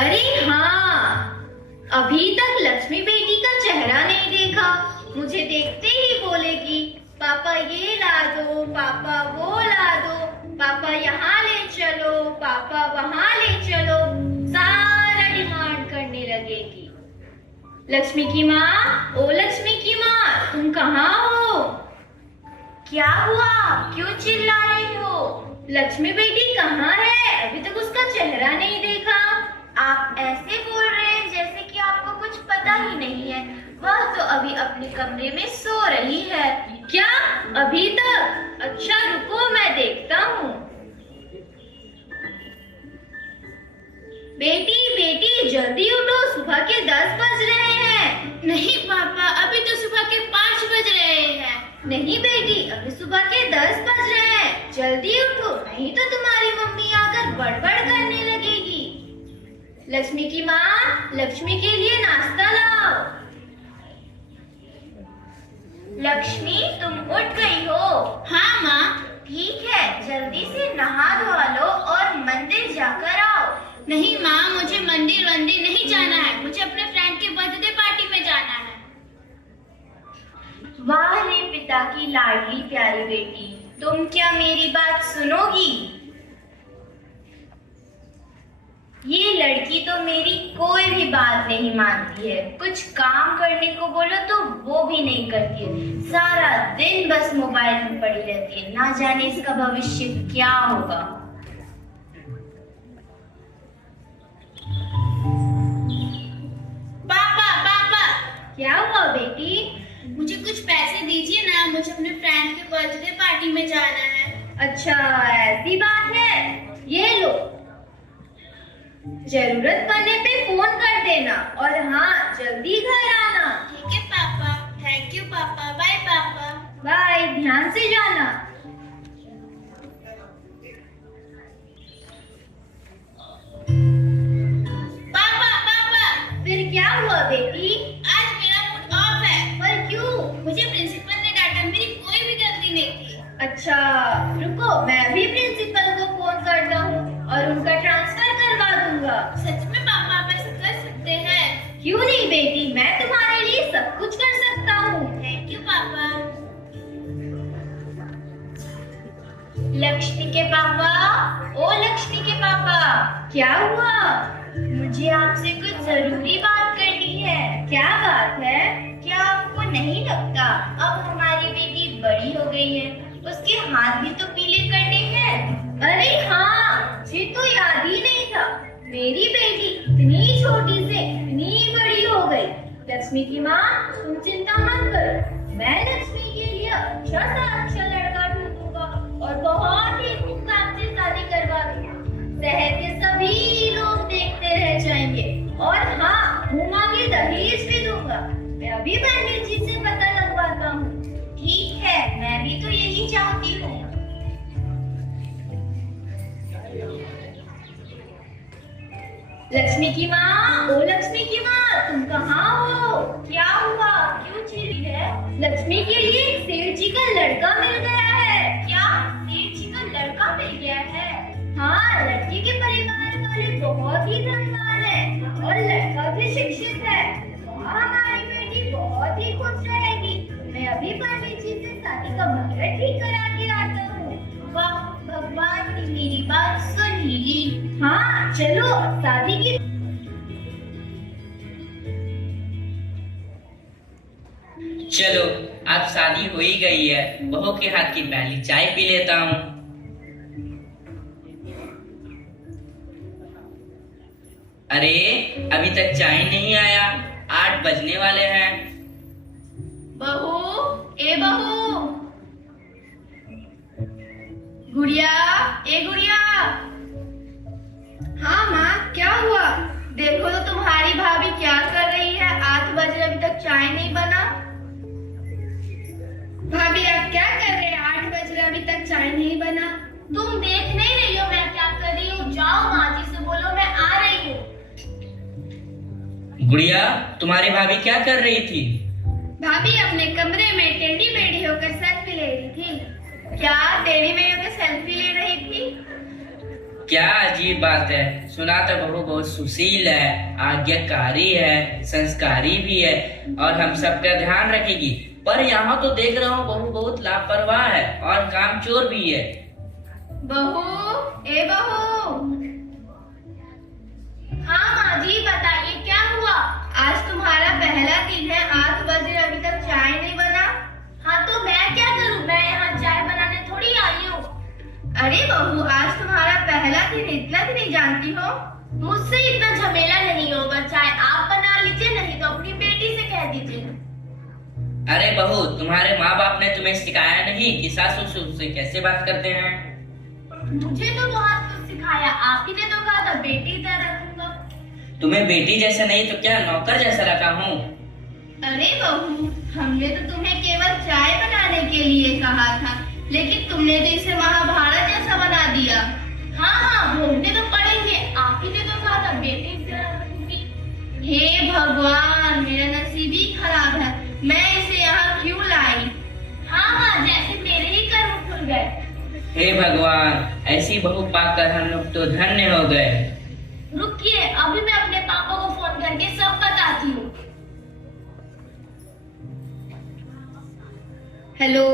अरे हाँ, अभी तक लक्ष्मी बेटी का चेहरा नहीं देखा। मुझे देखते ही बोलेगी पापा ये ला दो, पापा वो ला दो, पापा यहाँ ले चलो, पापा वहाँ ले चलो, सारा डिमांड करने लगेगी। लक्ष्मी की माँ, ओ लक्ष्मी की माँ, तुम कहाँ हो? क्या हुआ, क्यों चिल्ला रही हो? लक्ष्मी बेटी कहाँ है? अभी तक उसका चेहरा नहीं देखा। आप ऐसे बोल रहे हैं जैसे कि आपको कुछ पता ही नहीं है। वह तो अभी अपने कमरे में सो रही है। क्या अभी तक? अच्छा रुको, मैं देखता हूँ। बेटी बेटी जल्दी उठो, सुबह के 10 बज रहे हैं। नहीं पापा, अभी तो सुबह के 5 बज रहे हैं। नहीं बेटी, अभी सुबह के 10 बज रहे हैं। जल्दी उठो, नहीं तो तुम्हारी मम्मी आकर बड़बड़ करने लगेगी। लक्ष्मी की माँ, लक्ष्मी के लिए नाश्ता लाओ। लक्ष्मी तुम उठ गई हो? हाँ माँ। ठीक है, जल्दी से नहा धोआ लो और मंदिर जाकर आओ। नहीं माँ, मुझे मंदिर नहीं जाना है। मुझे अपने फ्रेंड के बर्थडे पार्टी में जाना है। वाह रे पिता की लाडली प्यारी बेटी, तुम क्या मेरी बात सुनोगी? ये लड़की तो मेरी कोई भी बात नहीं मानती है। कुछ काम करने को बोलो तो वो भी नहीं करती है। सारा दिन बस मोबाइल में पड़ी रहती है। ना जाने इसका भविष्य क्या होगा। पापा पापा, क्या हुआ बेटी? मुझे कुछ पैसे दीजिए ना, मुझे अपने फ्रेंड के बर्थडे पार्टी में जाना है। अच्छा ऐसी बात है, ये लो। जरूरत पड़ने पे फोन कर देना और हाँ जल्दी घर आना। ठीक है पापा। थैंक यू पापा। बाय पापा। बाय, ध्यान से जाना। पापा पापा, फिर क्या हुआ बेटी? आज मेरा मूड ऑफ है। पर क्यों? मुझे प्रिंसिपल ने डांटा, मेरी कोई भी गलती नहीं थी। अच्छा रुको, मैं भी प्रिंसिपल को फोन करता हूँ और उनका ट्रांसफर करवा दूंगा। सच में पापा, आप ऐसा कर सकते हैं? क्यों नहीं बेटी, मैं तुम्हारे लिए सब कुछ कर सकता हूँ। थैंक यू पापा। लक्ष्मी के पापा, ओ लक्ष्मी के पापा, क्या हुआ? मुझे आपसे कुछ जरूरी बात करनी है। क्या बात है? क्या आपको नहीं लगता अब हमारी बेटी बड़ी हो गई है, उसके हाथ भी तो पीले करने हैं? अरे हाँ, मुझे तो याद ही नहीं था। मेरी बेटी इतनी छोटी से इतनी बड़ी हो गई। लक्ष्मी की माँ, तुम चिंता मत करो, मैं लक्ष्मी के लिए अच्छा लड़का ढूंढूंगा और बहुत ही धूमधाम से शादी करवा दूंगा। शहर के सभी लोग देखते रह जाएंगे और हाँ, घुमा के दहेज भी दूंगा। मैं अभी पंडित जी से पता लगवाता हूँ। ठीक है, मैं भी तो यही चाहती हूँ। लक्ष्मी की माँ, ओ लक्ष्मी की माँ, तुम कहाँ हो? क्या हुआ, क्यों चिल्ली है? लक्ष्मी के लिए एक सेठ जी का लड़का मिल गया है। क्या सेठ जी का लड़का मिल गया है? हाँ, लड़की के परिवार वाले बहुत ही धनवान है और लड़का भी शिक्षित है। हमारी बेटी बहुत ही खुश रहेगी। मैं अभी पंडित जी से शादी का मुहूर्त ठीक करा के आता हूँ। वाह, भगवान ने मेरी बात सुन ही ली। हाँ चलो शादी की। चलो अब शादी हो ही गई है, बहू के हाथ की पहली चाय पी लेता हूँ। अरे अभी तक चाय नहीं आया, 8 बजने वाले हैं। बहू, ए बहू, गुड़िया, ए गुड़िया। हाँ माँ, क्या हुआ? देखो तो तुम्हारी भाभी क्या कर रही है। 8 बजे अभी तक चाय नहीं बना। भाभी आप क्या कर रहे हैं? 8 बज रहे अभी तक चाय नहीं बना। तुम देख नहीं रही हो मैं क्या कर रही हूँ? जाओ माँ जी से बोलो मैं आ रही हूँ। गुड़िया, तुम्हारी भाभी क्या कर रही थी? भाभी अपने कमरे में टेढ़ी मेढ़ी होकर सेल्फी ले रही थी। क्या टेढ़ी मेढ़ी होकर सेल्फी ले रही थी? क्या अजीब बात है। सुना तो बहू बहुत सुशील है, आज्ञाकारी है, संस्कारी भी है और हम सबका ध्यान रखेगी। पर यहाँ तो देख रहा हूँ बहू बहुत लापरवाह है और कामचोर भी है। बहू, ए बहू। हाँ माँ जी, बताइए क्या हुआ? आज तुम्हारा पहला दिन है, 8 बजे अभी तक चाय नहीं बना। हाँ तो मैं क्या करूँ, मैं यहाँ चाय बनाने थोड़ी आई हूँ। अरे बहू, आज तुम्हारा पहला दिन, इतना भी नहीं जानती हो? मुझसे इतना झमेला नहीं होगा, चाय आप बना लीजिए, नहीं तो अपनी बेटी से कह दीजिए। अरे बहू, तुम्हारे माँ बाप ने तुम्हें सिखाया नहीं कि सास ससुर से कैसे बात करते हैं? मुझे तो बहुत कुछ सिखाया, आप ही ने तो कहा था बेटी तरह रखूंगा। तुम्हें बेटी जैसा नहीं तो क्या नौकर जैसा रखा हूँ? अरे बहू, हमने तो तुम्हें केवल चाय बनाने के लिए कहा था, लेकिन तुमने तो इसे महाभारत जैसा बना दिया। हाँ हाँ, बोलने तो पड़ेंगे, आप ही ने तो कहा था बेटी तरह रखूंगी। हे भगवान, मेरा नसीब ही खराब है, मैं इसे यहाँ क्यों लाई? हाँ हाँ, जैसे मेरे ही कर्म खुल गए। हे भगवान, ऐसी बहू पाकर हम लोग तो धन्य हो गए। रुकिए, अभी मैं अपने पापा को फोन करके सब बताती हूँ। हेलो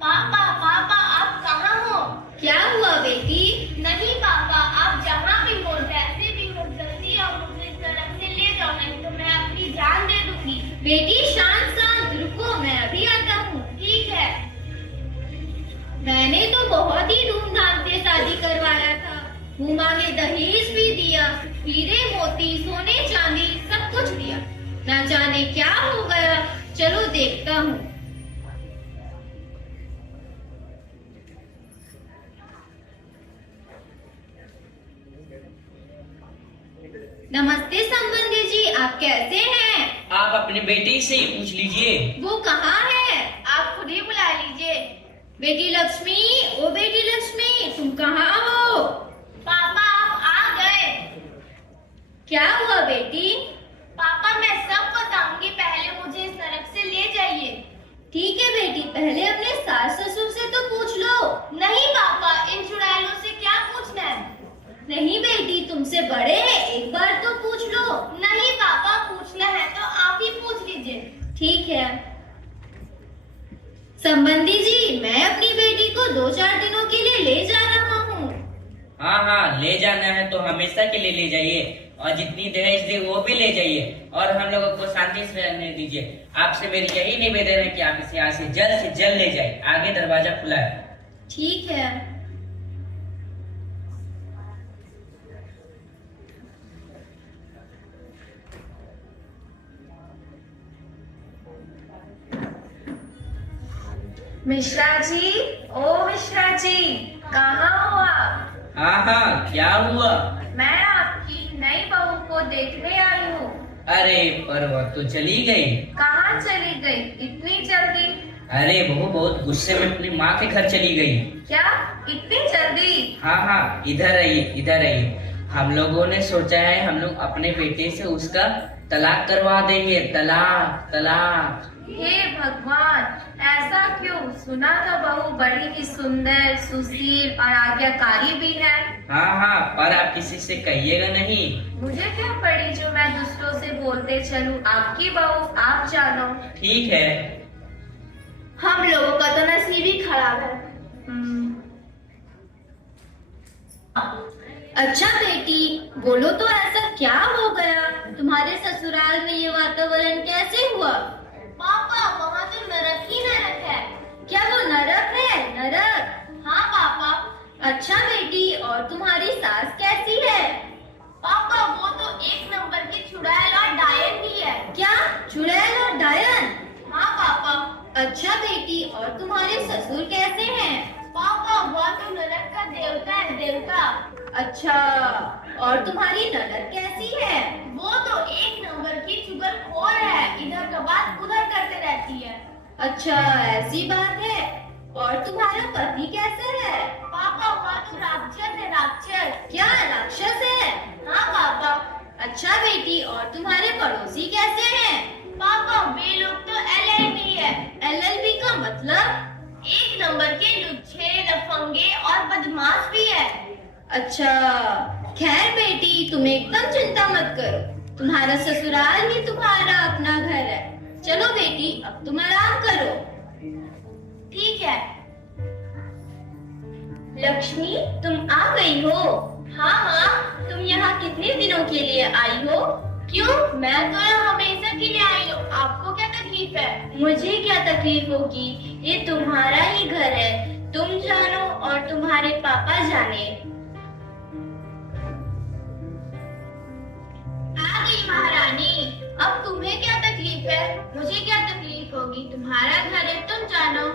पापा, पापा आप कहाँ हो? क्या हुआ बेटी? नहीं पापा, आप जहाँ भी हो, जैसे भी हो, जल्दी आओ, मुझे इस सड़क से ले जाओ, नहीं तो मैं अपनी जान दे दूंगी। बेटी शांत शांत रुको, मैं अभी आता हूँ। ठीक है। मैंने तो बहुत ही धूमधाम से शादी करवाया था, मुँह मांगे दहेज भी दिया, हीरे मोती सोने चांदी सब कुछ दिया, ना जाने क्या हो गया। चलो देखता हूँ। नमस्ते संबंधी जी, आप कैसे हैं? आप अपनी बेटी से ही पूछ लीजिए। वो कहाँ है? आप खुद ही बुला लीजिए। बेटी लक्ष्मी, ओ बेटी लक्ष्मी, तुम कहाँ हो? पापा आप आ गए। क्या हुआ बेटी? पापा मैं सब बताऊंगी, पहले मुझे इस सड़क से ले जाइए। ठीक है बेटी, पहले अपने सास ससुर से तो पूछ लो। नहीं पापा, इन चुड़ैलों से क्या पूछना है? नहीं बेटी, तुमसे बड़े हैं, एक बार तो पूछ लो। नहीं पापा, पूछना है तो आप ही पूछ लीजिए। ठीक है। संबंधी जी, मैं अपनी बेटी को 2-4 दिनों के लिए ले जा रहा हूँ। हाँ हाँ, ले जाना है तो हमेशा के लिए ले जाइए और जितनी दहेज दे वो भी ले जाइए और हम लोगों को शांति से रहने दीजिए। आपसे मेरी यही निवेदन है कि आप इसे यहाँ से जल्द ले जाए। आगे दरवाजा खुला है। ठीक है। मिश्रा जी, ओ मिश्रा जी, कहाँ हो आप? हाँ हाँ, क्या हुआ? मैं आपकी नई बहू को देखने आई हूँ। अरे पर वो तो चली गई। कहाँ चली गई इतनी जल्दी? अरे बहू बहुत गुस्से में अपनी माँ के घर चली गई। क्या इतनी जल्दी? हाँ हाँ, इधर आइए, इधर आइए। हम लोगों ने सोचा है हम लोग अपने बेटे से उसका तलाक करवा देंगे। तलाक तलाक। हे भगवान, ऐसा क्यों? सुना था बहू बड़ी ही सुंदर, सुशील और आज्ञाकारी भी है। हाँ हाँ, पर आप किसी से कहिएगा नहीं। मुझे क्या पड़ी जो मैं दूसरों से बोलते चलूं? आपकी बहू, आप जानो। ठीक है। हम लोगों का तो नसीब ही खराब है। अच्छा बेटी, बोलो तो ऐसा क्या हो गया? तुम्हारे ससुराल में ये वातावरण कैसे हुआ? पापा वहाँ तो नरक ही नरक है। क्या वो नरक है? नरक? हाँ पापा। अच्छा बेटी, और तुम्हारी सास कैसी है? पापा वो तो 1 नंबर की चुड़ैल और डायन भी है। क्या चुड़ैल और डायन? हाँ पापा। अच्छा बेटी, और तुम्हारे ससुर कैसे हैं? पापा वो तो नरक का देवता है, देवता। अच्छा, और तुम्हारी ननद कैसी है? वो तो 1 नंबर की चुगलखोर है, इधर का बात उधर करते रहती है। अच्छा ऐसी बात है। और तुम्हारा पति कैसे है? पापा वो तो राक्षस है, राक्षस। क्या राक्षस है? हाँ पापा। अच्छा बेटी, और तुम्हारे पड़ोसी कैसे हैं? पापा वे लोग तो LLB है। LLB का मतलब? 1 नंबर के लुच्चे, लफंगे और बदमाश भी है। अच्छा, खैर बेटी, तुम एकदम चिंता मत करो। तुम्हारा ससुराल ही तुम्हारा अपना घर है। चलो बेटी, अब तुम आराम करो। ठीक है। लक्ष्मी, तुम आ गई हो? हाँ हाँ, तुम यहाँ कितने दिनों के लिए आई हो? क्यों? मैं तो यहाँ हमेशा के लिए आई हूँ। आपको क्या तकलीफ है? मुझे क्या तकलीफ होगी? ये तुम्हारा ही घर है। तुम जानो और तुम्हारे पापा जाने। आ गई महारानी। अब तुम्हें क्या तकलीफ है? मुझे क्या तकलीफ होगी? तुम्हारा घर है, तुम जानो।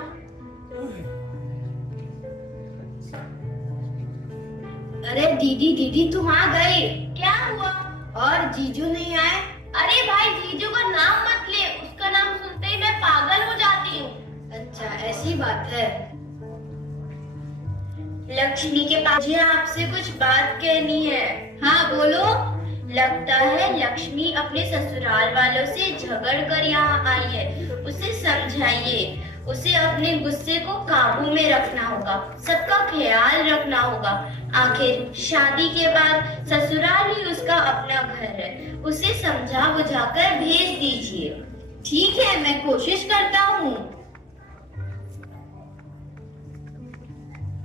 अरे दीदी दीदी, तुम आ गए? क्या हुआ? और जीजू नहीं आए? अरे भाई, जीजू का नाम मत ले। उसका नाम सुनते ही मैं पागल हो जाती हूँ। अच्छा, ऐसी बात है। लक्ष्मी के पास मुझे आपसे कुछ बात कहनी है। हाँ बोलो। लगता है लक्ष्मी अपने ससुराल वालों से झगड़ कर यहाँ आई है। उसे समझाइए। उसे अपने गुस्से को काबू में रखना होगा। सबका ख्याल रखना होगा। आखिर शादी के बाद ससुराल ही उसका अपना घर है। उसे समझा बुझाकर भेज दीजिए। ठीक है, मैं कोशिश करता हूँ।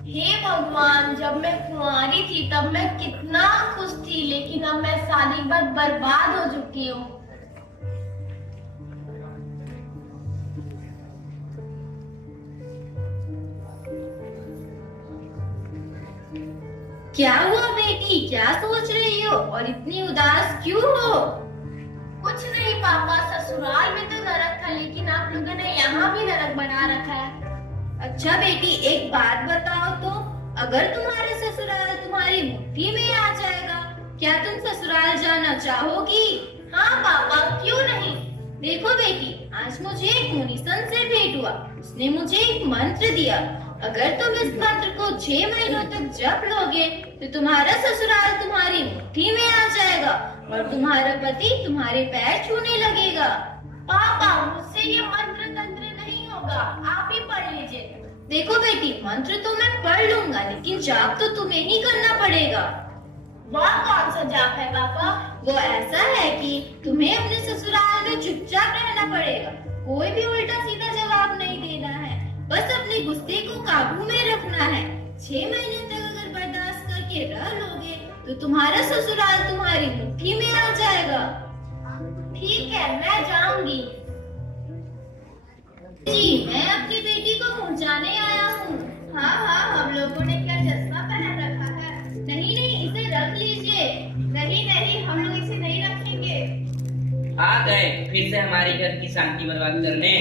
हे भगवान, जब मैं कुंवारी थी तब मैं कितना खुश थी, लेकिन अब मैं शादी के बाद बर्बाद हो चुकी हूँ। क्या हुआ बेटी? क्या सोच रही हो और इतनी उदास क्यों हो? कुछ नहीं पापा, ससुराल में तो नरक था, लेकिन आप लोगों ने यहाँ भी नरक बना रखा है। अच्छा बेटी, एक बात बताओ तो, अगर तुम्हारे ससुराल तुम्हारी मुट्ठी में आ जाएगा, क्या तुम ससुराल जाना चाहोगी? हाँ पापा, क्यों नहीं। देखो बेटी, आज मुझे एक मुनीसन से भेंट हुआ। उसने मुझे एक मंत्र दिया। अगर तुम इस मंत्र को 6 महीनों तक जप लोगे तो तुम्हारा ससुराल तुम्हारी मुट्ठी में आ जाएगा और तुम्हारा पति तुम्हारे पैर छूने लगेगा। पापा, मुझसे ये मंत्र तंत्र नहीं होगा, आप ही पढ़ लीजिए। देखो बेटी, मंत्र तो मैं पढ़ लूंगा, लेकिन जाप तो तुम्हें ही करना पड़ेगा। वह कौन सा जाप है पापा? वो ऐसा है कि तुम्हें अपने ससुराल में चुपचाप रहना पड़ेगा। कोई भी उल्टा सीधा जवाब नहीं देना है। बस अपने गुस्से को काबू में रखना है। 6 महीने तक अगर बर्दाश्त करके रह लोगे तो तुम्हारा ससुराल तुम्हारी मुट्ठी में आ जाएगा। ठीक है, मैं जाऊंगी। जी, मैं अपनी बेटी को पहुंचाने आया हूँ। हाँ हाँ, हम लोगों ने क्या चश्मा पहन रखा है? नहीं नहीं, इसे रख लीजिए। नहीं नहीं, हम लोग इसे नहीं रखेंगे। आ गए फिर से हमारे घर की शांति बर्बाद करने।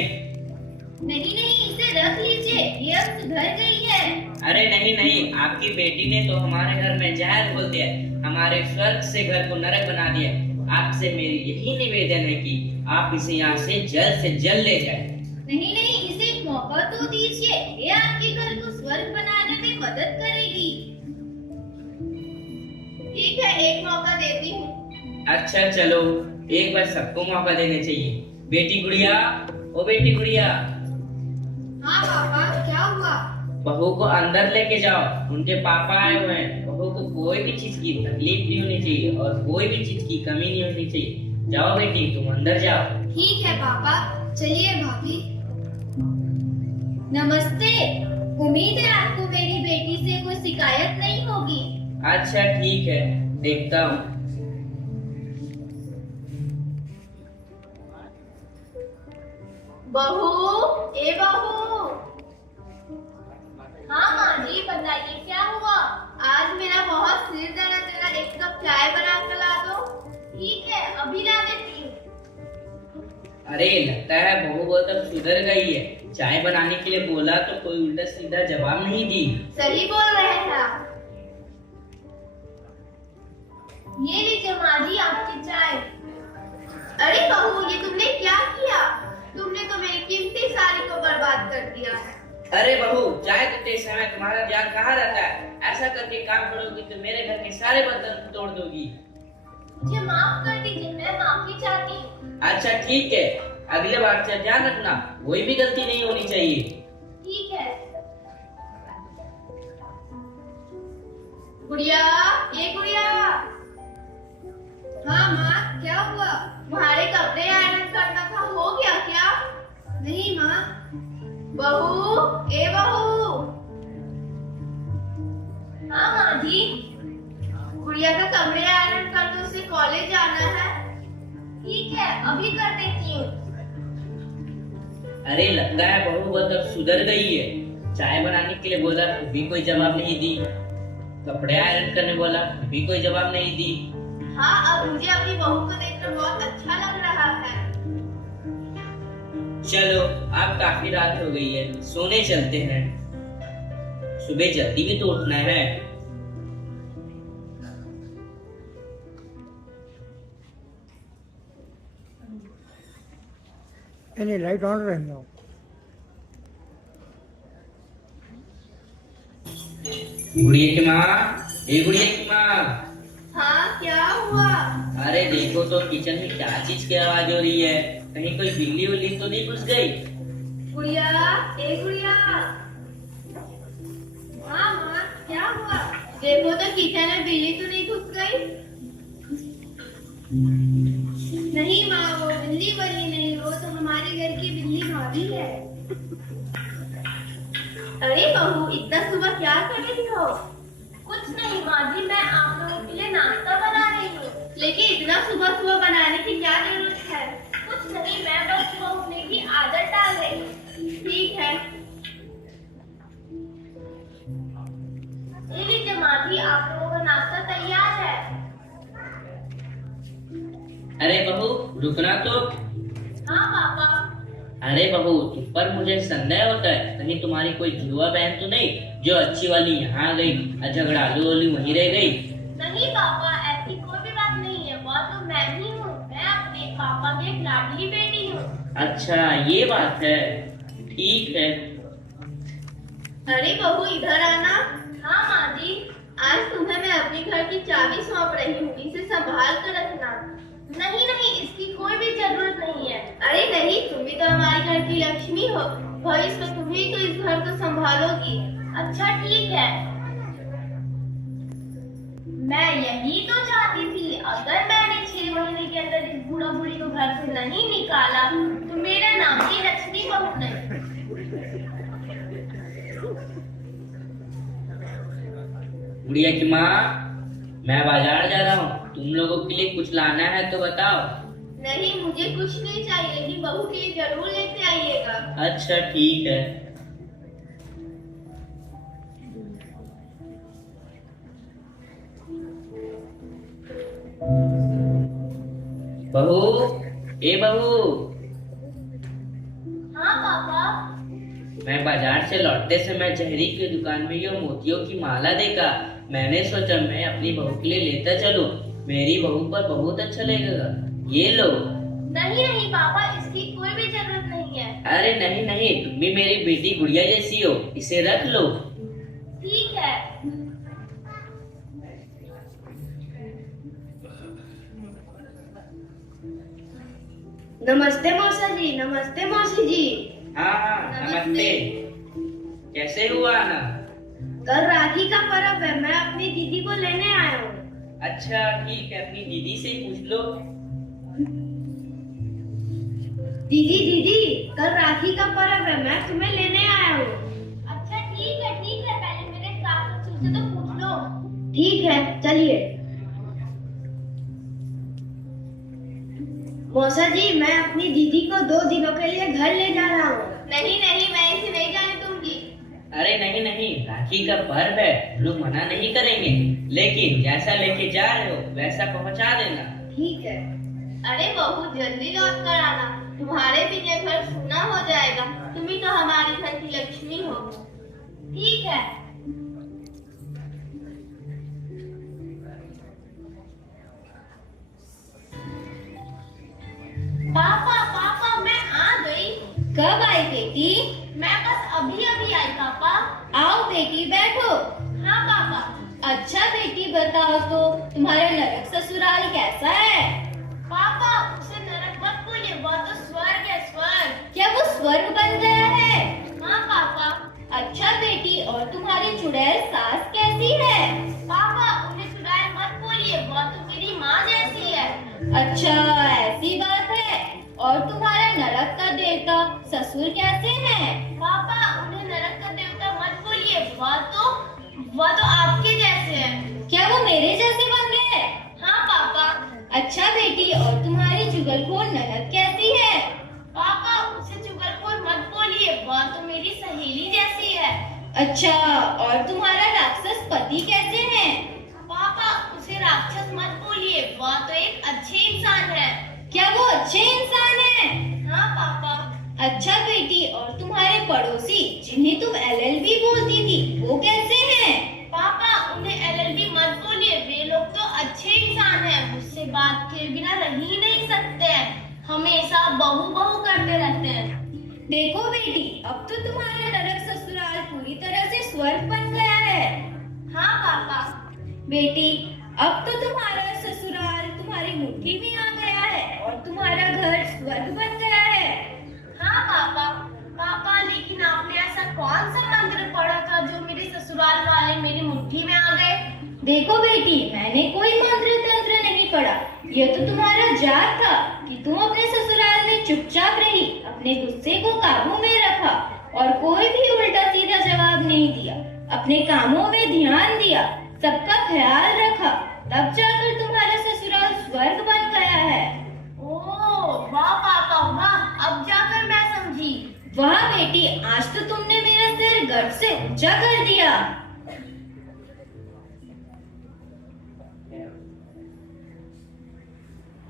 नहीं नहीं, इसे रख लीजिए, ये अब सुधर गई है। अरे नहीं नहीं, आपकी बेटी ने तो हमारे घर में जहर घोल दिया, हमारे स्वर्ग से घर को नरक बना दिया। आपसे मेरी यही निवेदन है कि आप इसे यहाँ से जल्द ले जाएं। नहीं नहीं, इसे एक मौका तो दीजिए। ये आपके घर को स्वर्ग बनाने में मदद करेगी। ठीक है, एक मौका देती हूँ। अच्छा चलो, एक बार सबको मौका देना चाहिए। बेटी गुड़िया, ओ बेटी गुड़िया। हाँ पापा, क्या हुआ? बहू को अंदर लेके जाओ, उनके पापा आए हुए हैं। बहू को कोई भी चीज की तकलीफ नहीं होनी चाहिए और कोई भी चीज की कमी नहीं होनी चाहिए। जाओ बेटी, तुम अंदर जाओ। ठीक है पापा, चलिए भाभी। नमस्ते। उम्मीद है आपको मेरी बेटी से कोई शिकायत नहीं होगी। अच्छा ठीक है, देखता हूँ। बहू, ए बहू। हाँ माँ जी, बताइए क्या हुआ? आज मेरा बहुत सिर दर्द है, जरा एक कप चाय बना कर ला दो। ठीक है, अभी ला देती हूँ। अरे लगता है बहू बहुत अब सुधर गई है। चाय बनाने के लिए बोला तो कोई उल्टा सीधा जवाब नहीं दी। सही बोल रहे हैं आप। ये लीजिए माँ जी आपकी चाय। अरे बहू, ये तुमने क्या किया? तुमने तो मेरी कीमती साड़ी को बर्बाद कर दिया है। अरे बहू, चाय पीते समय तुम्हारा ध्यान कहाँ रहता है? ऐसा करके काम करोगी तो मेरे घर के सारे बर्तन तोड़ दोगी। मुझे माफ कर दीजिए, मैं माफी चाहती हूँ। अच्छा ठीक है, अगले बार से ध्यान रखना, कोई भी गलती नहीं होनी चाहिए। ठीक है। गुड़िया, ये गुड़िया। हाँ माँ, क्या हुआ? तुम्हारे कपड़े आयरन करना था, हो गया क्या? नहीं माँ। बहू, ए बहू। हाँ माँ जी। गुड़िया का कपड़े आयरन कर दो, उसे कॉलेज जाना है। ठीक है, अभी कर देती हूँ। अरे लगता है बहू बहुत अब सुधर गई है। चाय बनाने के लिए बोला तो भी कोई जवाब नहीं दी, कपड़े आयरन करने बोला तो भी कोई जवाब नहीं दी। हाँ, अब मुझे अपनी बहू को देखकर बहुत अच्छा लग रहा है। चलो अब काफी रात हो गई है, सोने चलते हैं, सुबह जल्दी भी तो उठना है। एनी लाइट ऑन रहने दो। गुड़िया की माँ, ए गुड़िया की माँ। हाँ, क्या हुआ? अरे देखो तो किचन में क्या चीज की आवाज हो रही है, कहीं कोई बिल्ली उल्ली तो नहीं घुस गई? गुड़िया, ए गुड़िया। हाँ माँ, क्या हुआ? देखो तो किचन में बिल्ली तो नहीं घुस गई? नहीं माँ, वो बिल्ली बल्ली नहीं, वो तो हमारे घर की बिल्ली भाभी है। अरे बहू, इतना सुबह क्या कर रही हो? कुछ नहीं माँ जी, मैं आप लोगों के लिए नाश्ता बना रही हूँ। लेकिन इतना सुबह सुबह बनाने की क्या जरूरत है? कुछ नहीं, मैं बस सुबह उठने की आदत डाल रही। ठीक है। ये लीजिए माँ जी, आप लोगों का नाश्ता तैयार है। अरे बहू रुकना तो। हाँ पापा। अरे बहू तुम पर मुझे संदेह होता है, कहीं तुम्हारी कोई जुआ बहन तो नहीं जो अच्छी वाली यहाँ गई और झगड़ालू वाली वहीं रह गई? नहीं पापा, ऐसी कोई भी बात नहीं है, वो तो मैं ही हूँ। मैं अपने पापा की एक लाडली बेटी हूँ। अच्छा ये बात है, ठीक है। अरे बहू, इधर आना। हाँ माँ जी। आज तुम्हें मैं अपने घर की चाबी सौंप रही हूँ, इसे संभाल कर रखना। नहीं नहीं, इसकी कोई भी जरूरत नहीं है। अरे नहीं, तुम भी तो हमारे घर की लक्ष्मी हो, भविष्य में तुम ही तो इस घर को संभालोगी। अच्छा ठीक है। मैं यही तो चाहती थी, अगर मैंने 6 महीने के अंदर इस बूढ़ा बूढ़ी को घर से नहीं निकाला तो मेरा नाम ही लक्ष्मी बहू नहीं। गुड़िया की माँ, मैं बाजार जा रहा हूँ, तुम लोगों के लिए कुछ लाना है तो बताओ। नहीं, मुझे कुछ नहीं चाहिए, लेकिन बहू के लिए जरूर लेते आइएगा। अच्छा ठीक है। बहू, ए बहू। हाँ पापा। मैं बाजार से लौटते समय जहरी की दुकान में ये मोतियों की माला देखा, मैंने सोचा मैं अपनी बहू के लिए लेता चलूं, मेरी बहू पर बहुत अच्छा लगेगा। ये लो। नहीं नहीं पापा, इसकी कोई भी जरूरत नहीं है। अरे नहीं नहीं, तुम भी मेरी बेटी गुड़िया जैसी हो, इसे रख लो। ठीक है। नमस्ते मौसा जी, नमस्ते मौसी जी। हाँ हाँ नमस्ते। कैसे हुआ आना? कल राखी का पर्व है, मैं अपनी दीदी को लेने आया हूँ। अच्छा ठीक है, अपनी दीदी से पूछ लो। दीदी दीदी, कल राखी का पर्व है, मैं तुम्हें लेने आया हूँ। अच्छा ठीक है, पहले मेरे सास ससुर से तो पूछ लो। ठीक है, चलिए। मौसा जी, मैं अपनी दीदी को 2 दिनों के लिए घर ले जा रहा हूँ। नहीं नहीं, मैं इसे नहीं जाने दूंगी। अरे नहीं नहीं, राखी का पर्व है, लोग मना नहीं करेंगे, लेकिन जैसा लेके जा रहे हो वैसा पहुंचा देना। ठीक है। अरे बहू, जल्दी लौट कर आना, तुम्हारे बिना ये घर सूना हो जाएगा। तुम ही तो हमारे घर की लक्ष्मी हो। ठीक है। पापा पापा, मैं आ गई। कब आई बेटी? मैं बस अभी अभी आई पापा। आओ बेटी, बैठो। हाँ पापा। अच्छा बेटी, बताओ तो तुम्हारा नरक ससुराल कैसा है? पापा, उसे नरक मत बोलिए, वो तो स्वर्ग है, स्वर्ग। क्या वो स्वर्ग बन गया है? हाँ पापा। अच्छा बेटी, और तुम्हारी चुड़ैल सास कैसी है? पापा, अच्छा ऐसी बात है। और तुम्हारा नरक का देवता ससुर कैसे हैं? पापा उन्हें नरक का देवता मत बोलिए, वह तो आपके जैसे हैं। क्या वो मेरे जैसे बन गए? हाँ पापा। अच्छा बेटी, और तुम्हारी जुगलखोर ननद कैसी है? पापा उसे चुगलखोर मत बोलिए, वह तो मेरी सहेली जैसी है। अच्छा, और तुम्हारा राक्षस पति कैसे हैं? पापा उसे राक्षस मत बोलिए, वह तो एक अच्छे इंसान है। क्या वो अच्छे इंसान हैं? हाँ पापा। अच्छा बेटी, और तुम्हारे पड़ोसी जिन्हें तुम एलएलबी बोलती थी वो कैसे हैं? पापा उन्हें एलएलबी मत बोलिए, वे लोग तो अच्छे इंसान हैं, मुझसे बात किए बिना रह ही नहीं सकते हैं, हमेशा बहू बहू करते रहते हैं। देखो बेटी, अब तो तुम्हारा नरक ससुराल पूरी तरह से स्वर्ग बन गया है। हाँ पापा। बेटी, अब तो तुम्हारा ससुराल तुम्हारी मुट्ठी में आ गया है और तुम्हारा घर स्वर्ग बन गया है। हाँ पापा। पापा लेकिन आपने ऐसा कौन सा मंत्र पढ़ा था जो मेरे ससुराल वाले मेरी मुट्ठी में आ गए? देखो बेटी, मैंने कोई मंत्र तंत्र नहीं पढ़ा, यह तो तुम्हारा जात था कि तुम अपने ससुराल में चुपचाप रही, अपने गुस्से को काबू में रखा और कोई भी उल्टा सीधा जवाब नहीं दिया, अपने कामों में ध्यान दिया, सबका ख्याल रखा, तब जाकर तुम्हारा ससुराल स्वर्ग बन गया है। ओह वाह पापा वाह, अब जाकर मैं समझी। वाह बेटी, आज तो तुमने मेरा सिर गर्व से ऊंचा कर दिया।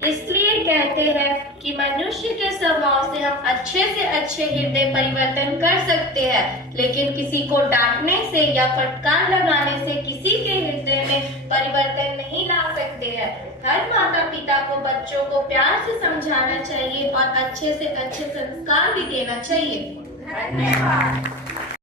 इसलिए कहते हैं कि मनुष्य के स्वभाव से हम अच्छे से अच्छे हृदय परिवर्तन कर सकते हैं, लेकिन किसी को डांटने से या फटकार लगाने से किसी के हृदय में परिवर्तन नहीं ला सकते हैं। हर माता पिता को बच्चों को प्यार से समझाना चाहिए और अच्छे से अच्छे संस्कार भी देना चाहिए। धन्यवाद।